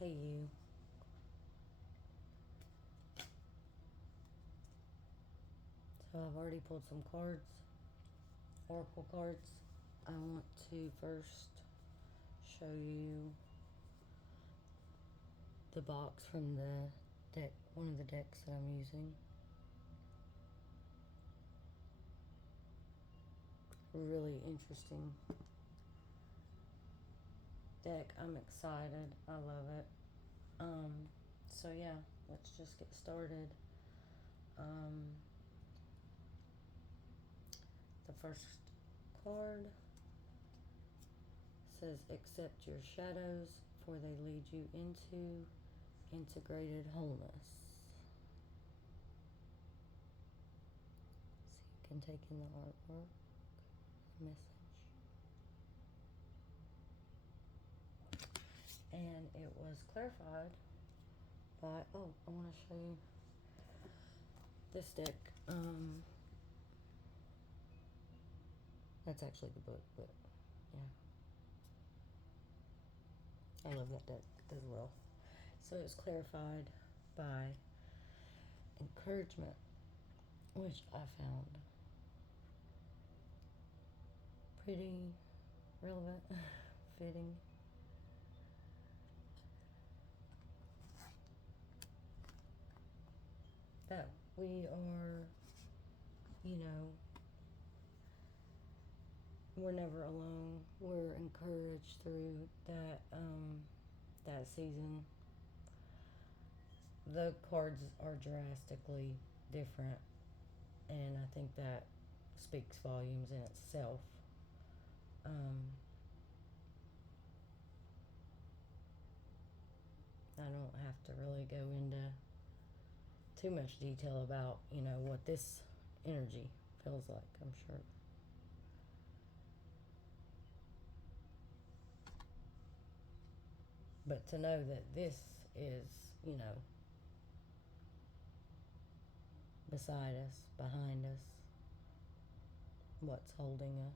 Hey you. So I've already pulled some cards, oracle cards. I want to first show you the box from the deck, one of the decks that I'm using. Really interesting deck. I'm excited. I love it. So yeah, let's just get started. The first card says, accept your shadows, for they lead you into integrated wholeness. So you can take in the artwork, message. And it was clarified by, oh, I want to show you this deck. That's actually the book, but yeah. I love that deck as well. So it was clarified by encouragement, which I found pretty relevant, fitting. That we are, we're never alone. We're encouraged through that season. The cards are drastically different, and I think that speaks volumes in itself. I don't have to really go into too much detail about, what this energy feels like, I'm sure. But to know that this is, beside us, behind us, what's holding us.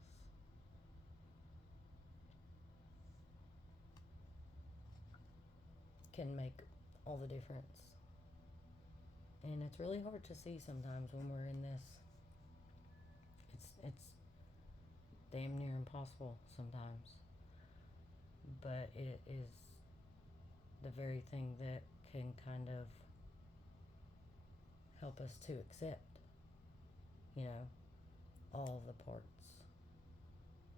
Can make all the difference. And it's really hard to see sometimes when we're in this. It's damn near impossible sometimes. But it is the very thing that can kind of help us to accept, all the parts.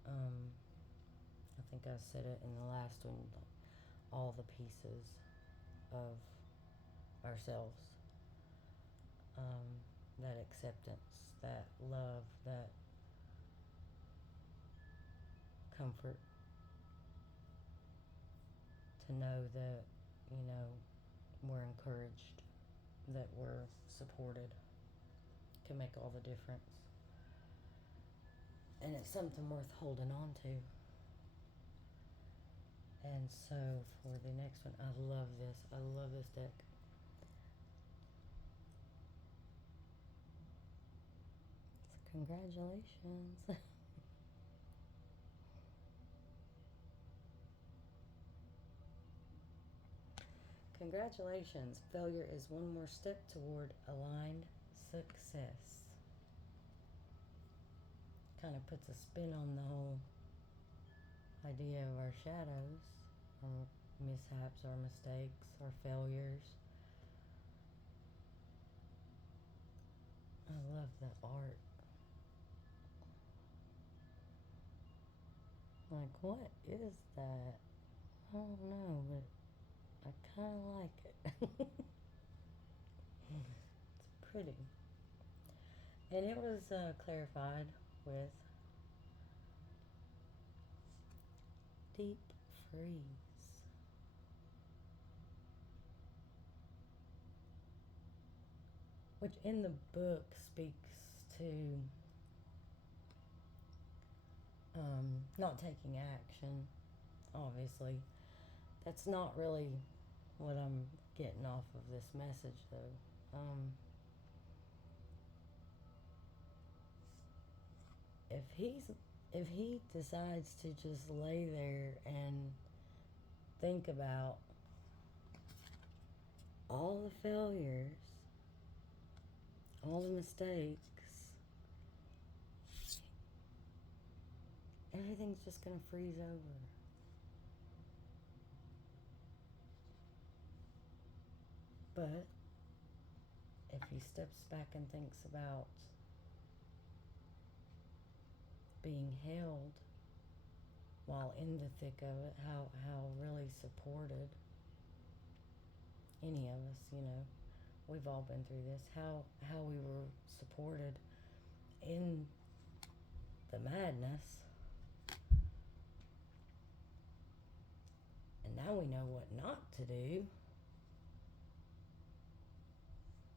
I think I said it in the last one, all the pieces of ourselves. That acceptance, that love, that comfort. To know that, we're encouraged, that we're supported, can make all the difference. And it's something worth holding on to. And so for the next one, I love this. I love this deck. So congratulations. Congratulations. Failure is one more step toward aligned success. Kind of puts a spin on the whole idea of our shadows, our mishaps, our mistakes, our failures. I love the art. Like, what is that? I don't know, but I kind of like it. It's pretty. And it was clarified with deep freeze. Which in the book speaks to not taking action, obviously. That's not really what I'm getting off of this message, though. If he decides to just lay there and think about all the failures, all the mistakes, everything's just going to freeze over. But if he steps back and thinks about being held while in the thick of it, how really supported any of us, we've all been through this, how we were supported in the madness, and now we know what not to do.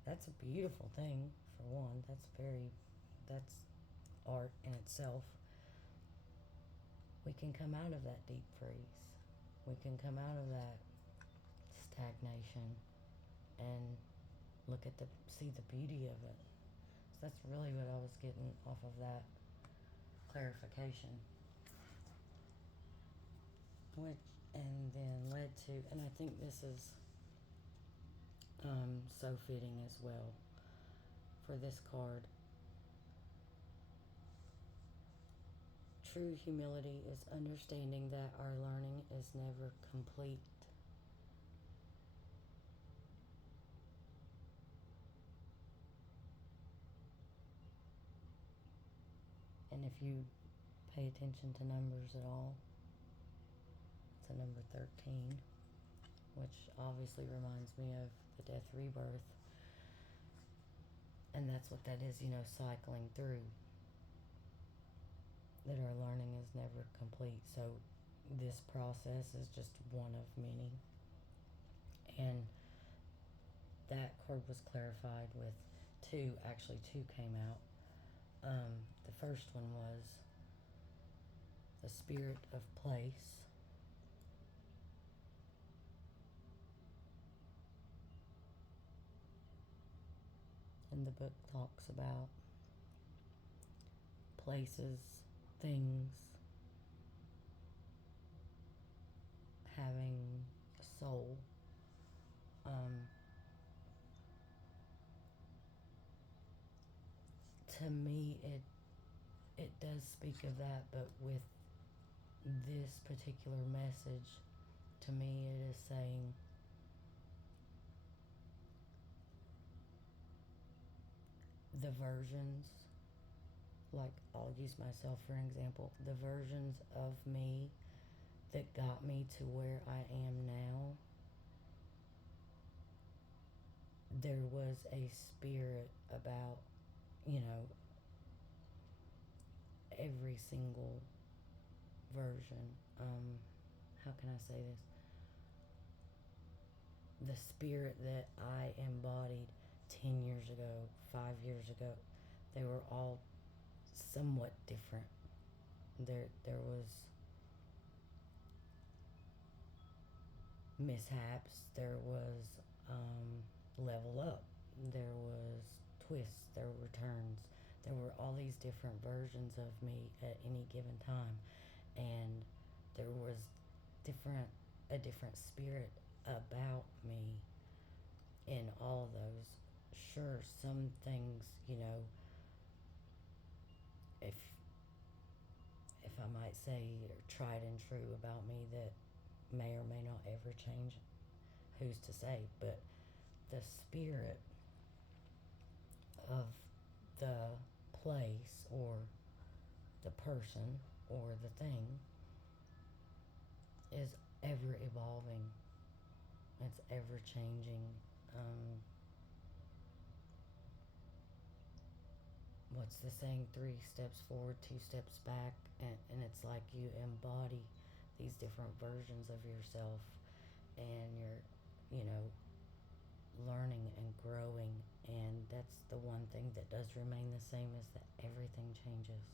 That's a beautiful thing, for one. That's art in itself. We can come out of that deep freeze. We can come out of that stagnation and see the beauty of it. So that's really what I was getting off of that clarification. And then led to, and I think this is so fitting as well for this card. True humility is understanding that our learning is never complete. And if you pay attention to numbers at all, it's a number 13, which obviously reminds me of the death rebirth. And that's what that is, cycling through. That our learning is never complete. So this process is just one of many. And that card was clarified with two came out. The first one was the spirit of place. And the book talks about places, things, having a soul. To me, it does speak of that, but with this particular message, to me, it is saying the versions, like I'll use myself for example, the versions of me that got me to where I am now, there was a spirit about, every single version. How can I say this? The spirit that I embodied 10 years ago, 5 years ago, they were all somewhat different. There was mishaps, there was level up, there was twists, there were turns, there were all these different versions of me at any given time, and there was a different spirit about me in all of those. Sure, some things, if I might say, are tried and true about me that may or may not ever change, who's to say? But the spirit of the place or the person or the thing is ever evolving. It's ever changing. What's the saying? 3 steps forward, 2 steps back, and it's like you embody these different versions of yourself, and you're, learning and growing. And that's the one thing that does remain the same, is that everything changes.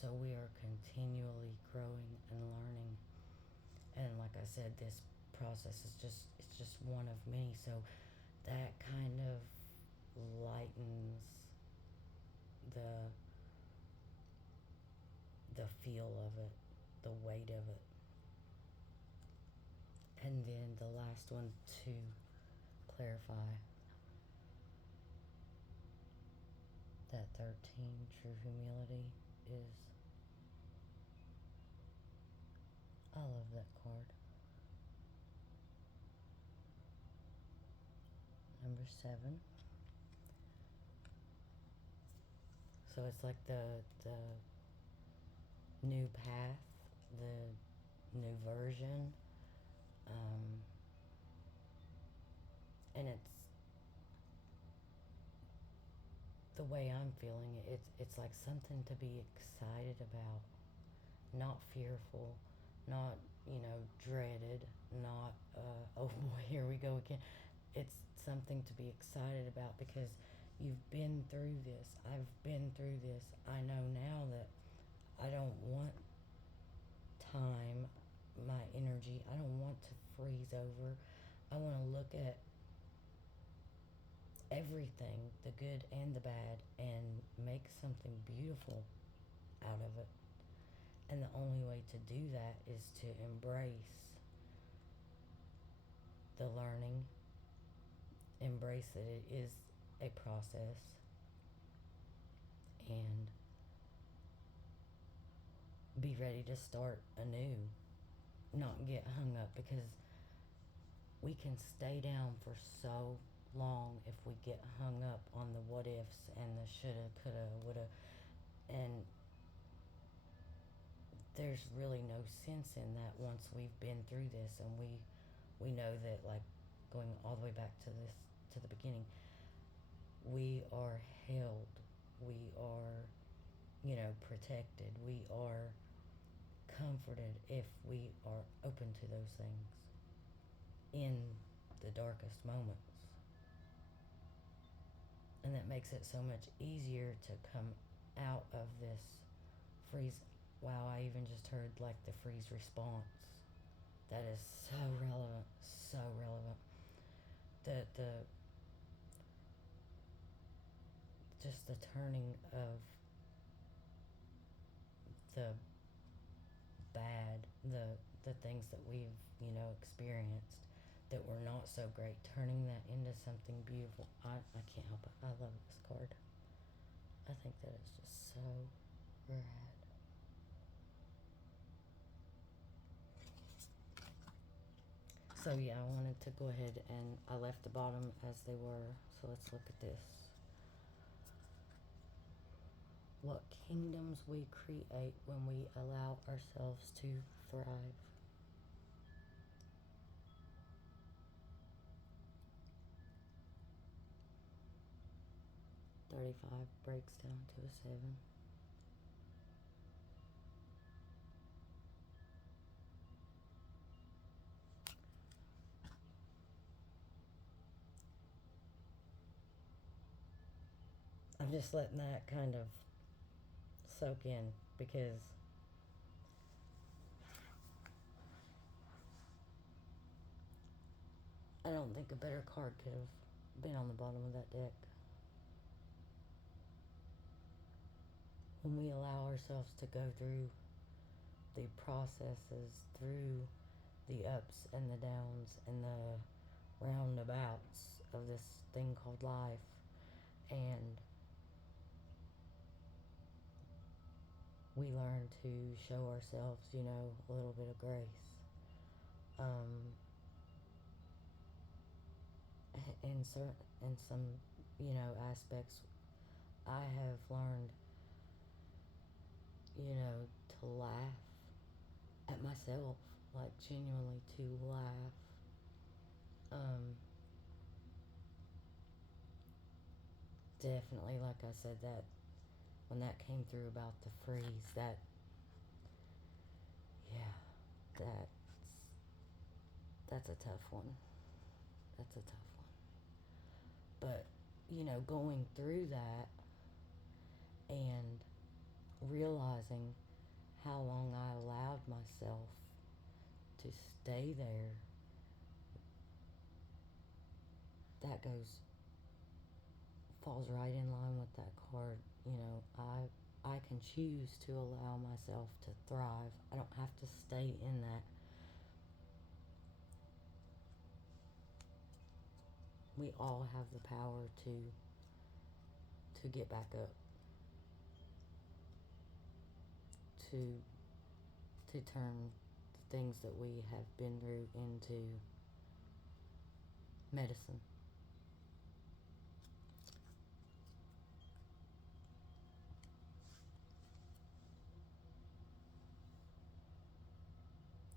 So we are continually growing and learning. And like I said, this process is just one of many. So that kind of lightens the feel of it, the weight of it. And then the last one, too, clarify that 13 true humility is. I love that card. Number 7. So it's like the new path, the new version, um, and it's the way I'm feeling it. It's like something to be excited about, not fearful, not dreaded, not oh boy, here we go again. It's something to be excited about because you've been through this. I've been through this. I know now that I don't want time, my energy. I don't want to freeze over. I want to look at everything, the good and the bad, and make something beautiful out of it. And the only way to do that is to embrace the learning, embrace that it is a process, and be ready to start anew. Not get hung up, because we can stay down for so long if we get hung up on the what ifs and the shoulda, coulda, woulda, and there's really no sense in that once we've been through this and we know that, like, going all the way back to the beginning, we are held, we are protected, we are comforted if we are open to those things in the darkest moments. And that makes it so much easier to come out of this freeze. Wow, I even just heard like the freeze response. That is so relevant, so relevant. The just the turning of the bad, the things that we've experienced that were not so great, turning that into something beautiful. I can't help it. I love this card. I think that is just so rad. So yeah, I wanted to go ahead and I left the bottom as they were. So let's look at this. What kingdoms we create when we allow ourselves to thrive. $35 breaks down to a 7. I'm just letting that kind of soak in, because I don't think a better card could have been on the bottom of that deck. When we allow ourselves to go through the processes, through the ups and the downs and the roundabouts of this thing called life, and we learn to show ourselves, a little bit of grace. In some, aspects, I have learned, to laugh at myself, like genuinely to laugh. Definitely, like I said, that when that came through about the freeze, that, yeah, that's a tough one. That's a tough one. But, going through that and realizing how long I allowed myself to stay there, that falls right in line with that card. I can choose to allow myself to thrive. I don't have to stay in that we all have the power to get back up, to turn the things that we have been through into medicine.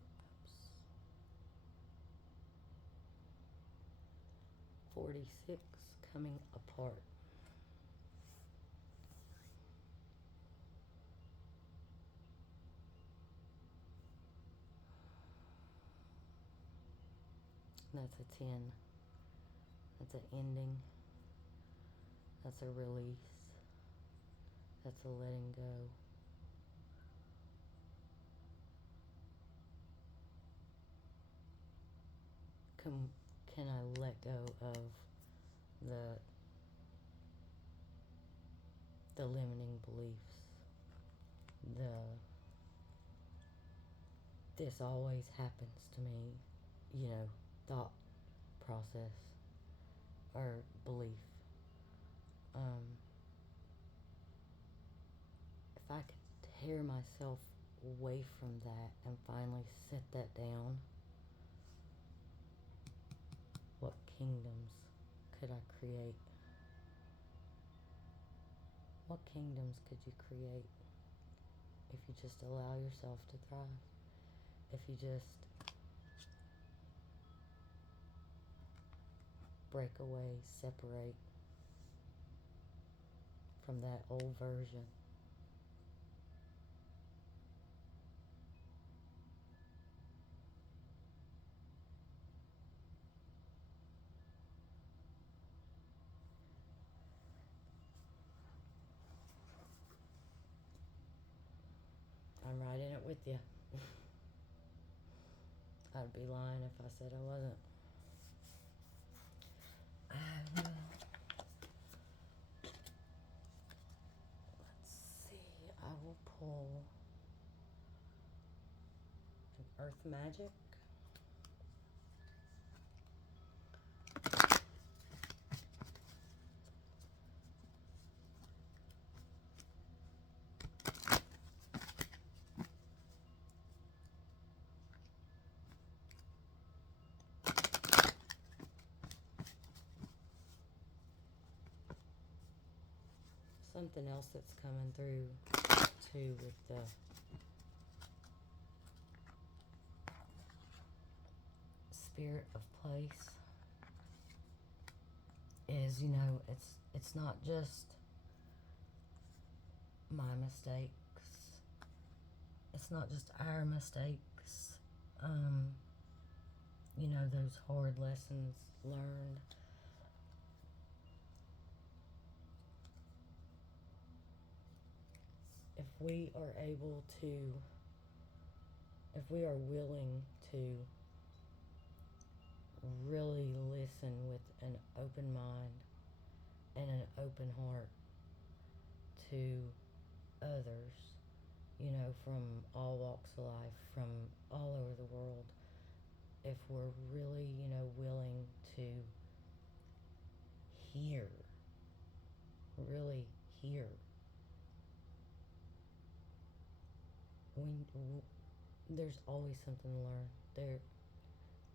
Oops. 46 coming apart. That's a 10. That's an ending. That's a release. That's a letting go. Can I let go of the limiting beliefs? This always happens to me, thought process or belief. If I could tear myself away from that and finally set that down, what kingdoms could I create? What kingdoms could you create if you just allow yourself to thrive? If you just break away, separate from that old version. I'm right in it with you. I'd be lying if I said I wasn't. Let's see, I will pull an Earth Magic. Something else that's coming through too with the spirit of place is, it's not just my mistakes. It's not just our mistakes. Those hard lessons learned. If we are able to, if we are willing to really listen with an open mind and an open heart to others, from all walks of life, from all over the world, if we're really, willing to hear, really hear, there's always something to learn.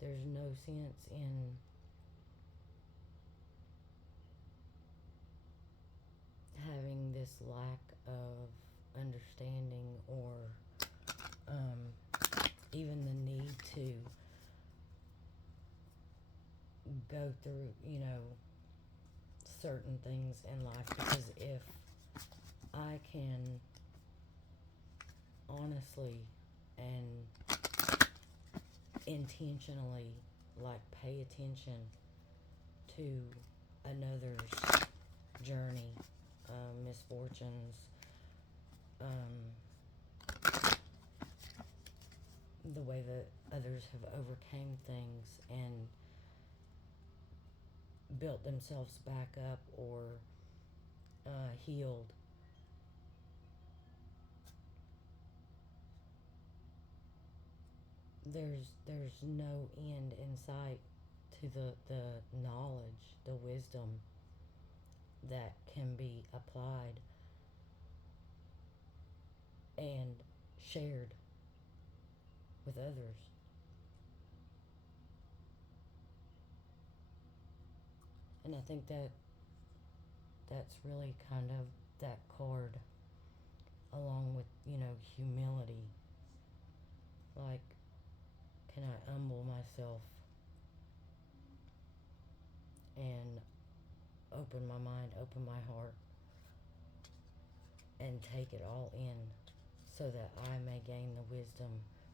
There's no sense in having this lack of understanding or even the need to go through, certain things in life, because if I can honestly and intentionally pay attention to another's journey, misfortunes, the way that others have overcame things and built themselves back up or healed. There's no end in sight to the knowledge, the wisdom that can be applied and shared with others. And I think that that's really kind of that chord, along with, humility. Like, can I humble myself and open my mind, open my heart, and take it all in so that I may gain the wisdom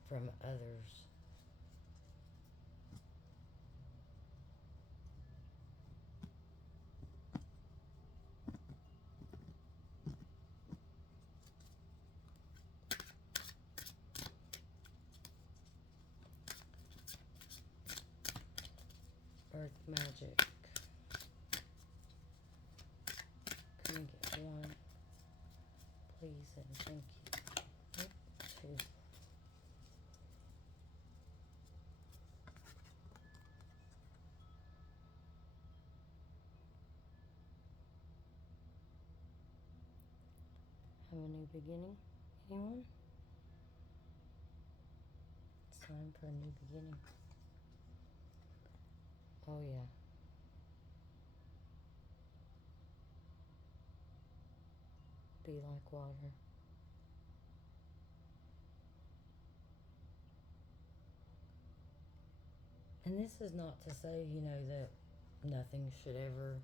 from others. Earth magic. Can I get one, please, and thank you. Two. Have a new beginning, anyone? It's time for a new beginning. Oh yeah. Be like water. And this is not to say, that nothing should ever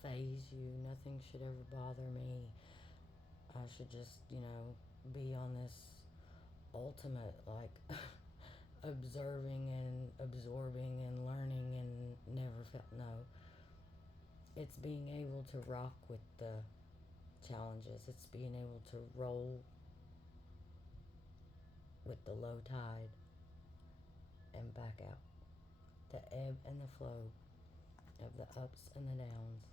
phase you, nothing should ever bother me. I should just, be on this ultimate, like, observing and absorbing and learning and never felt. No. It's being able to rock with the challenges, it's being able to roll with the low tide and back out. The ebb and the flow of the ups and the downs.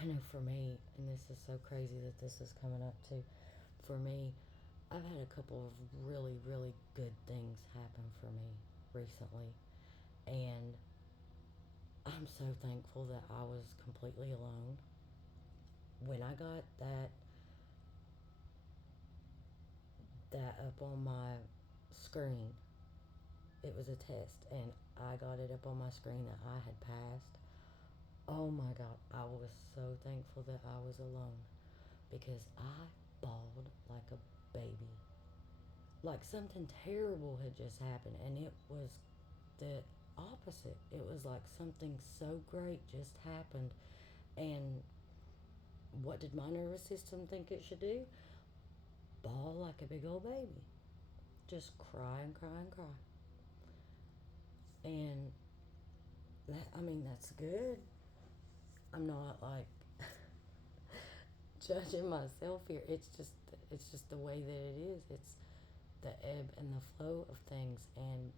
I know for me, and this is so crazy that this is coming up too, for me, I've had a couple of really, really good things happen for me recently. And I'm so thankful that I was completely alone. When I got that up on my screen, it was a test, and I got it up on my screen that I had passed. Oh my God, I was so thankful that I was alone, because I bawled like a baby. Like something terrible had just happened, and it was the opposite. It was like something so great just happened, and what did my nervous system think it should do? Bawl like a big old baby. Just cry and cry and cry. And that's good. I'm not like judging myself here. It's just the way that it is. It's the ebb and the flow of things, and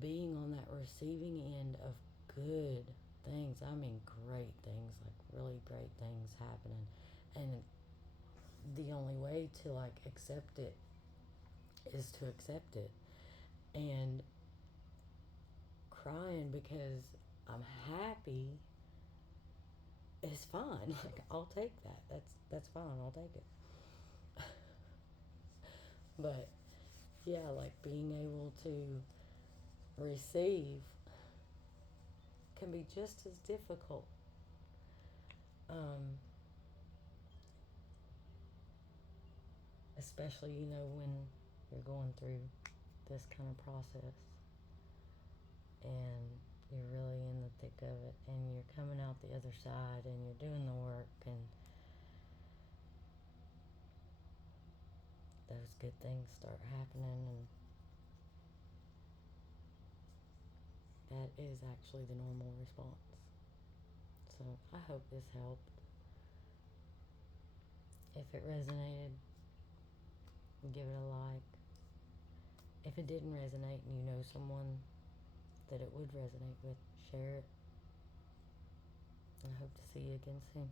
being on that receiving end of good things. I mean, great things, like really great things happening, and the only way to like accept it is to accept it, and crying because I'm happy is fine. Like, I'll take that. That's fine. I'll take it. But yeah, like being able to receive can be just as difficult. Um, Especially, when you're going through this kind of process and you're really in the thick of it and you're coming out the other side and you're doing the work, and those good things start happening, and that is actually the normal response. So I hope this helped. If it resonated, give it a like. If it didn't resonate and you know someone that it would resonate with, share it. I hope to see you again soon.